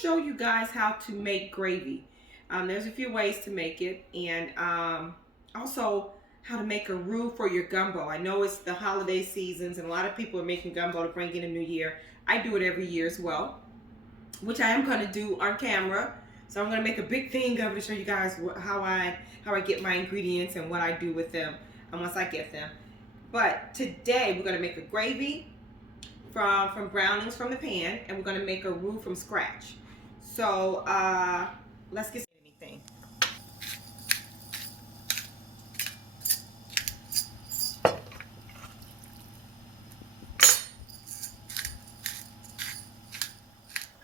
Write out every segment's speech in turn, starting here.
show you guys how to make gravy. There's a few ways to make it, and also how to make a roux for your gumbo. I know it's the holiday seasons and a lot of people are making gumbo to bring in a new year. I do it every year as well, which I am going to do on camera. So I'm going to make a big thing of it to show you guys how I get my ingredients and what I do with them once I get them. But today we're going to make a gravy from brownings from the pan, and we're going to make a roux from scratch. So let's get anything.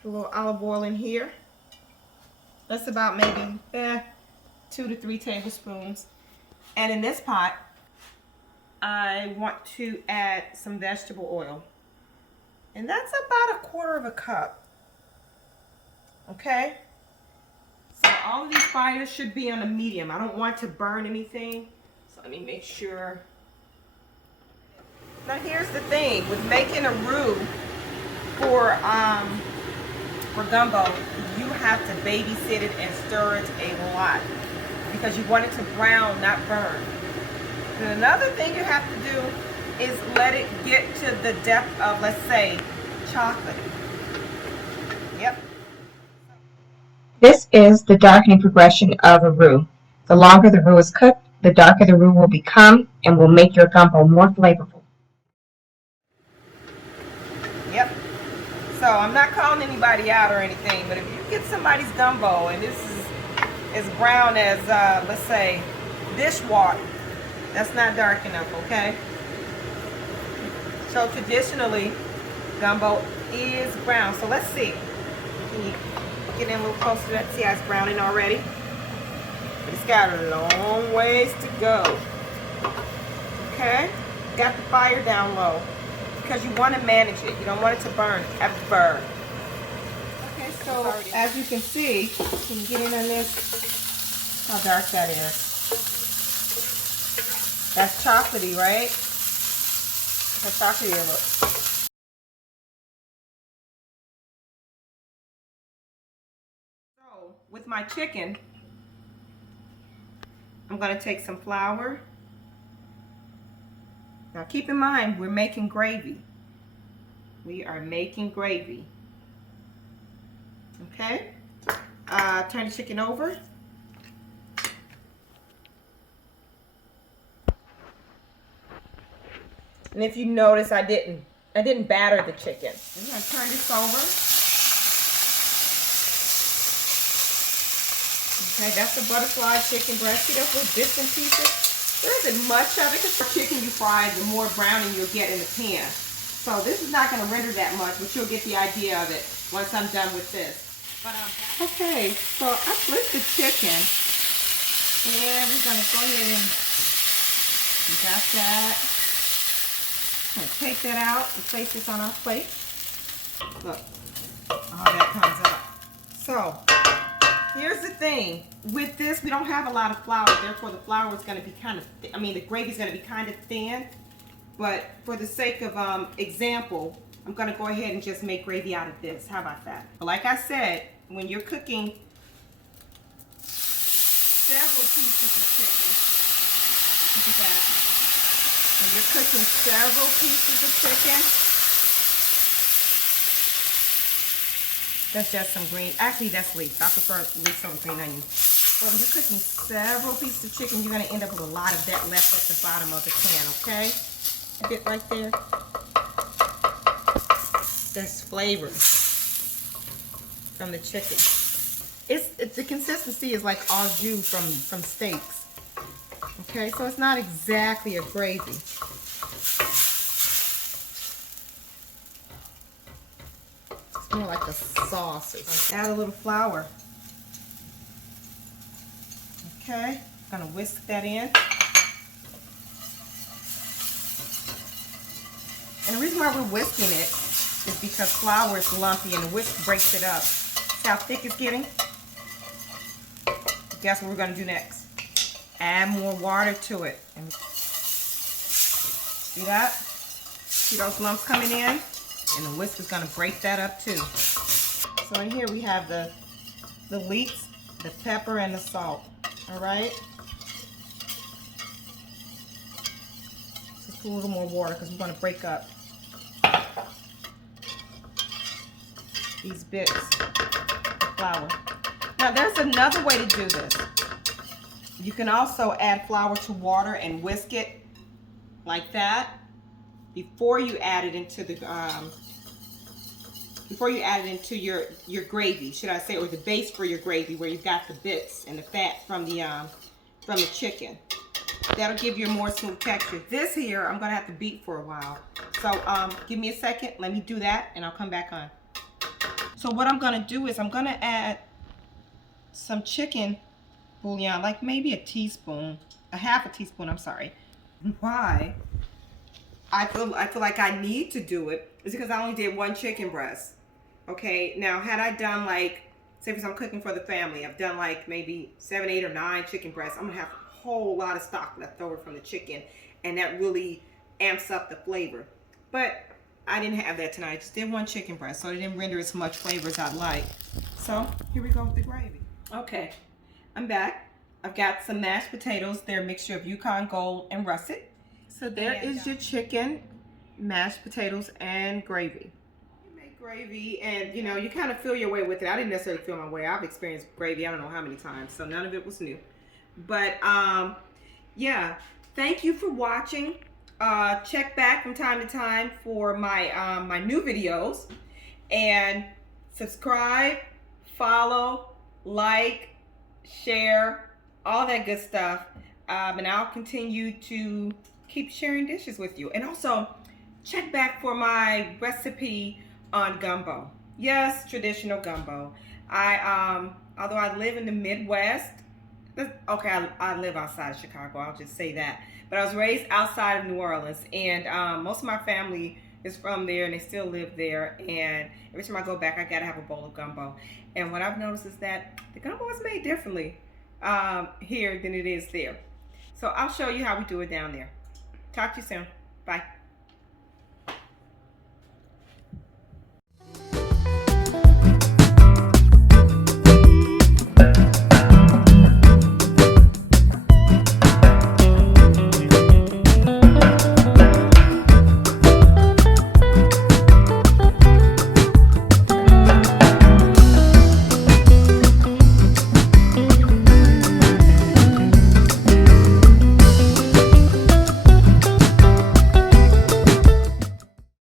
A little olive oil in here. That's about maybe 2 to 3 tablespoons. And in this pot, I want to add some vegetable oil. And that's about 1/4 cup. Okay? So all of these fires should be on a medium. I don't want to burn anything. So let me make sure. Now here's the thing with making a roux for gumbo, you have to babysit it and stir it a lot because you want it to brown, not burn. And another thing you have to do is let it get to the depth of, let's say, chocolate. Yep. This is the darkening progression of a roux. The longer the roux is cooked, the darker the roux will become and will make your gumbo more flavorful. Yep. So I'm not calling anybody out or anything, but if you get somebody's gumbo and this is as brown as, let's say, dishwater, that's not dark enough, okay? So traditionally, gumbo is brown. So let's see. Can you get in a little closer to that? See how it's browning already? But it's got a long ways to go. Okay? Got the fire down low because you want to manage it. You don't want it to burn ever. Okay, so as you can see, can you get in on this? How dark that is. That's chocolatey, right? How chocolatey it looks. So, with my chicken, I'm going to take some flour. Now keep in mind, we're making gravy. We are making gravy. Okay? Turn the chicken over. And if you notice, I didn't batter the chicken. I'm going to turn this over. Okay, that's the butterfly chicken breast. See those little bits and pieces? There isn't much of it because the chicken you fry, the more browning you'll get in the pan. So this is not going to render that much, but you'll get the idea of it once I'm done with this. Okay, so I flipped the chicken, and we're going to go ahead and we got that. I'm going to take that out and place this on our plate. Look, all that comes up. So here's the thing. With this, we don't have a lot of flour. Therefore, the flour is going to be kind of, the gravy is going to be kind of thin. But for the sake of example, I'm going to go ahead and just make gravy out of this. How about that? But like I said, when you're cooking several pieces of chicken, look at that. When you're cooking several pieces of chicken, that's just some green. Actually, that's leeks. I prefer leeks over green onions. But when you're cooking several pieces of chicken, you're going to end up with a lot of that left at the bottom of the pan, okay? A bit right there. There's flavor from the chicken. The consistency is like au jus from steaks. Okay, so it's not exactly a gravy. It's more like a sauce. Add a little flour. Okay, I'm gonna whisk that in. And the reason why we're whisking it is because flour is lumpy and the whisk breaks it up. See how thick it's getting? Guess what we're gonna do next? Add more water to it. And see that? See those lumps coming in? And the whisk is gonna break that up too. So in here we have the leeks, the pepper, and the salt. All right. Just put a little more water because we're going to break up these bits of flour. Now there's another way to do this. You can also add flour to water and whisk it like that before you add it into the your gravy, should I say, or the base for your gravy, where you've got the bits and the fat from the chicken. That'll give you a more smooth texture. This here I'm gonna have to beat for a while. So give me a second, let me do that and I'll come back on. So what I'm gonna do is I'm gonna add some chicken bouillon, like maybe a teaspoon, a half a teaspoon, I'm sorry. Why I feel like I need to do it is because I only did one chicken breast. Okay, now had I done, like, say because I'm cooking for the family, I've done like maybe 7, 8, or 9 chicken breasts, I'm gonna have a whole lot of stock left over from the chicken, and that really amps up the flavor. But I didn't have that tonight. I just did one chicken breast, so it didn't render as much flavor as I'd like. So here we go with the gravy. Okay, I'm back. I've got some mashed potatoes. They're a mixture of Yukon Gold and russet. So there is your chicken, mashed potatoes, and gravy. You make gravy, and you know, you kind of feel your way with it. I didn't necessarily feel my way. I've experienced gravy I don't know how many times, so none of it was new. But yeah, thank you for watching. Check back from time to time for my my new videos, and subscribe, follow, like, share, all that good stuff. And I'll continue to keep sharing dishes with you. And also check back for my recipe on gumbo. Yes, traditional gumbo. Although I live in the Midwest, okay, I live outside of Chicago, I'll just say that. But I was raised outside of New Orleans, and most of my family is from there, and they still live there. And every time I go back, I gotta have a bowl of gumbo. And what I've noticed is that the gumbo is made differently here than it is there. So I'll show you how we do it down there. Talk to you soon. Bye.